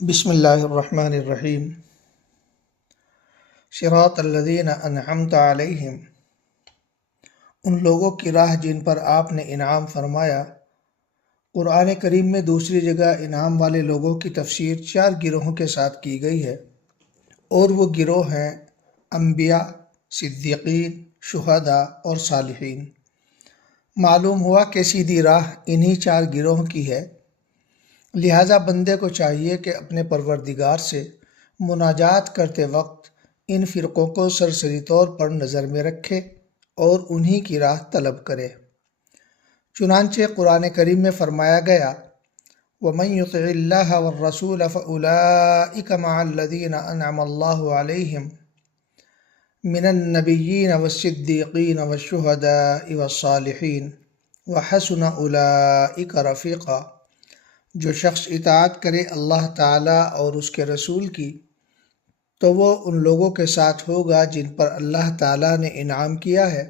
بسم اللہ الرحمن الرحیم۔ صراط الذین انعمت علیہم، ان لوگوں کی راہ جن پر آپ نے انعام فرمایا۔ قرآن کریم میں دوسری جگہ انعام والے لوگوں کی تفسیر 4 گروہوں کے ساتھ کی گئی ہے، اور وہ گروہ ہیں انبیاء، صدیقین، شہداء اور صالحین۔ معلوم ہوا کہ سیدھی راہ انہی 4 گروہوں کی ہے، لہٰذا بندے کو چاہیے کہ اپنے پروردگار سے مناجات کرتے وقت ان فرقوں کو سرسری طور پر نظر میں رکھے اور انہی کی راہ طلب کرے۔ چنانچہ قرآن کریم میں فرمایا گیا، وَمَن يُطِعِ اللَّهَ وَالرَّسُولَ فَأُولَٰئِكَ مَعَ الَّذِينَ أَنْعَمَ اللَّهُ عَلَيْهِمْ مِنَ النَّبِيِّينَ وَالصِّدِّيقِينَ وَالشُّهَدَاءِ وَالصَّالِحِينَ وَحَسُنَ أُولَٰئِكَ رَفِيقًا۔ جو شخص اطاعت کرے اللہ تعالیٰ اور اس کے رسول کی، تو وہ ان لوگوں کے ساتھ ہوگا جن پر اللہ تعالیٰ نے انعام کیا ہے،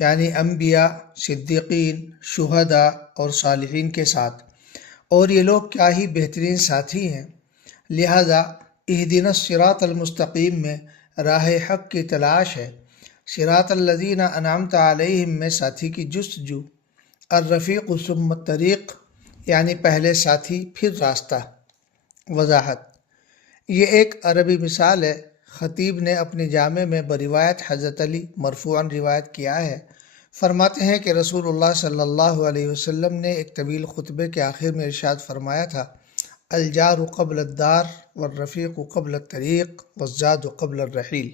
یعنی انبیاء، صدیقین، شہداء اور صالحین کے ساتھ، اور یہ لوگ کیا ہی بہترین ساتھی ہیں۔ لہذا اہدنا الصراط المستقیم میں راہ حق کی تلاش ہے، صراط الذین انعمت علیہم میں ساتھی کی جستجو، الرفیق ثم الطریق یعنی پہلے ساتھی پھر راستہ۔ وضاحت: یہ ایک عربی مثال ہے۔ خطیب نے اپنی جامع میں بروایت حضرت علی مرفوعاً روایت کیا ہے، فرماتے ہیں کہ رسول اللہ صلی اللہ علیہ وسلم نے ایک طویل خطبے کے آخر میں ارشاد فرمایا تھا، الجار قبل الدار والرفیق قبل الطریق والزاد قبل الرحیل۔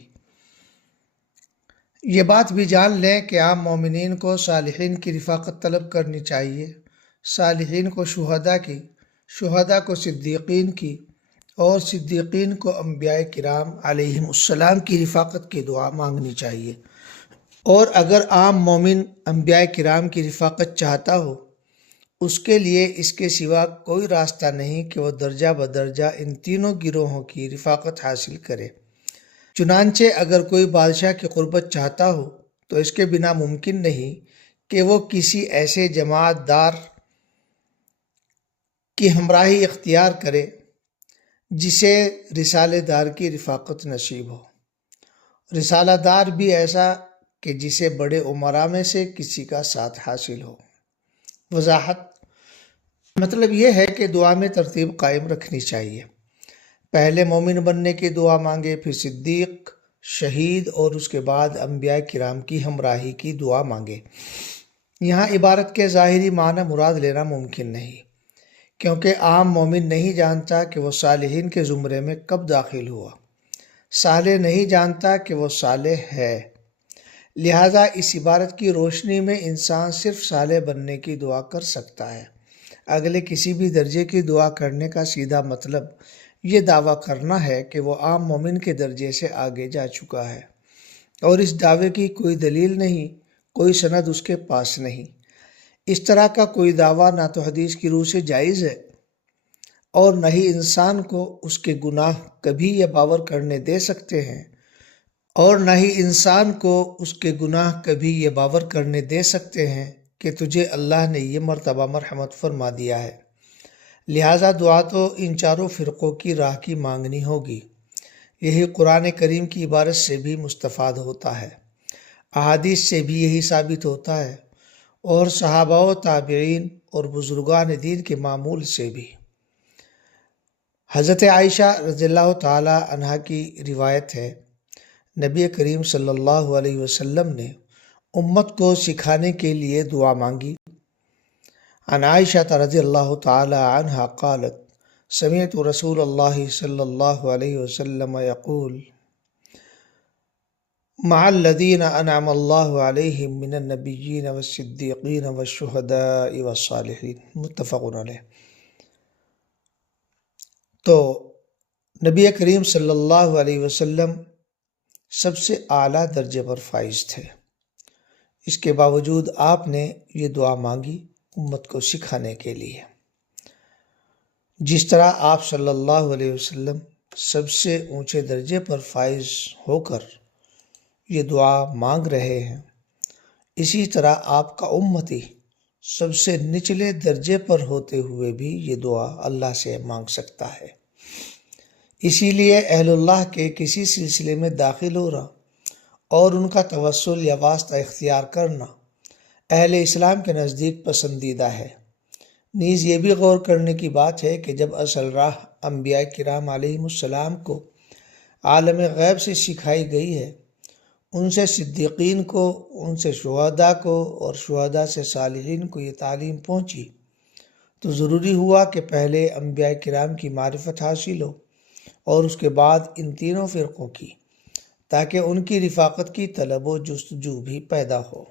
یہ بات بھی جان لیں کہ عام مومنین کو صالحین کی رفاقت طلب کرنی چاہیے، صالحین کو شہداء کی، شہداء کو صدیقین کی، اور صدیقین کو انبیاء کرام علیہم السلام کی رفاقت کی دعا مانگنی چاہیے۔ اور اگر عام مومن انبیاء کرام کی رفاقت چاہتا ہو، اس کے لیے اس کے سوا کوئی راستہ نہیں کہ وہ درجہ بدرجہ ان تینوں گروہوں کی رفاقت حاصل کرے۔ چنانچہ اگر کوئی بادشاہ کی قربت چاہتا ہو تو اس کے بنا ممکن نہیں کہ وہ کسی ایسے جماعت دار کی ہمراہی اختیار کرے جسے رسالہ دار کی رفاقت نصیب ہو، رسالہ دار بھی ایسا کہ جسے بڑے امراء میں سے کسی کا ساتھ حاصل ہو۔ وضاحت: مطلب یہ ہے کہ دعا میں ترتیب قائم رکھنی چاہیے، پہلے مومن بننے کی دعا مانگے، پھر صدیق، شہید اور اس کے بعد انبیاء کرام کی ہمراہی کی دعا مانگے۔ یہاں عبارت کے ظاہری معنی مراد لینا ممکن نہیں، کیونکہ عام مومن نہیں جانتا کہ وہ صالحین کے زمرے میں کب داخل ہوا، صالح نہیں جانتا کہ وہ صالح ہے۔ لہٰذا اس عبارت کی روشنی میں انسان صرف صالح بننے کی دعا کر سکتا ہے۔ اگلے کسی بھی درجے کی دعا کرنے کا سیدھا مطلب یہ دعویٰ کرنا ہے کہ وہ عام مومن کے درجے سے آگے جا چکا ہے، اور اس دعوے کی کوئی دلیل نہیں، کوئی سند اس کے پاس نہیں۔ اس طرح کا کوئی دعویٰ نہ تو حدیث کی روح سے جائز ہے، اور نہ ہی انسان کو اس کے گناہ کبھی یہ باور کرنے دے سکتے ہیں، کہ تجھے اللہ نے یہ مرتبہ مرحمت فرما دیا ہے۔ لہٰذا دعا تو ان چاروں فرقوں کی راہ کی مانگنی ہوگی۔ یہی قرآن کریم کی عبارت سے بھی مستفاد ہوتا ہے، احادیث سے بھی یہی ثابت ہوتا ہے، اور صحابہ و تابعین اور بزرگان دین کے معمول سے بھی۔ حضرت عائشہ رضی اللہ تعالی عنہا کی روایت ہے، نبی کریم صلی اللہ علیہ وسلم نے امت کو سکھانے کے لیے دعا مانگی۔ عن عائشہ رضی اللہ تعالی عنہا قالت سمعت رسول اللہ صلی اللہ علیہ وسلم یقول مع الذین انعم اللہ علیہم من النبیین والصدیقین والشہداء والصالحین، متفق علیہ۔ تو نبی کریم صلی اللہ علیہ وسلم سب سے اعلیٰ درجے پر فائز تھے، اس کے باوجود آپ نے یہ دعا مانگی امت کو سکھانے کے لیے۔ جس طرح آپ صلی اللہ علیہ وسلم سب سے اونچے درجے پر فائز ہو کر یہ دعا مانگ رہے ہیں، اسی طرح آپ کا امتی سب سے نچلے درجے پر ہوتے ہوئے بھی یہ دعا اللہ سے مانگ سکتا ہے۔ اسی لیے اہل اللہ کے کسی سلسلے میں داخل ہونا اور ان کا توسل یا واسطہ اختیار کرنا اہل اسلام کے نزدیک پسندیدہ ہے۔ نیز یہ بھی غور کرنے کی بات ہے کہ جب اصل راہ انبیاء کرام علیہم السلام کو عالم غیب سے سکھائی گئی ہے، ان سے صدیقین کو، ان سے شہداء کو اور شہداء سے صالحین کو یہ تعلیم پہنچی، تو ضروری ہوا کہ پہلے انبیاء کرام کی معرفت حاصل ہو اور اس کے بعد ان تینوں فرقوں کی، تاکہ ان کی رفاقت کی طلب و جستجو بھی پیدا ہو۔